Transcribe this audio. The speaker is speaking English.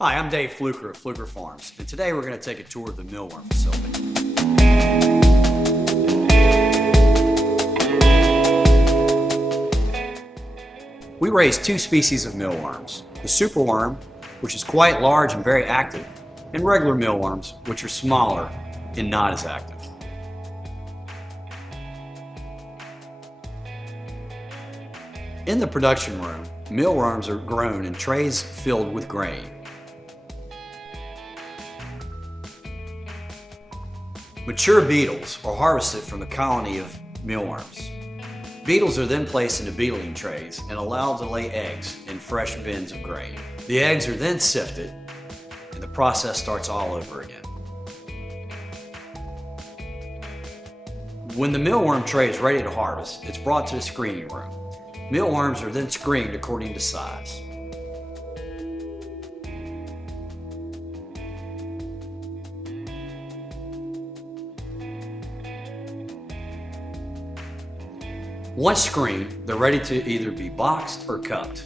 Hi, I'm Dave Fluker of Fluker Farms, and today we're going to take a tour of the mealworm facility. We raise two species of mealworms, the superworm, which is quite large and very active, and regular mealworms, which are smaller and not as active. In the production room, mealworms are grown in trays filled with grain. Mature beetles are harvested from a colony of mealworms. Beetles are then placed into beetling trays and allowed to lay eggs in fresh bins of grain. The eggs are then sifted, and the process starts all over again. When the mealworm tray is ready to harvest, it's brought to the screening room. Mealworms are then screened according to size. Once screened, they're ready to either be boxed or cupped.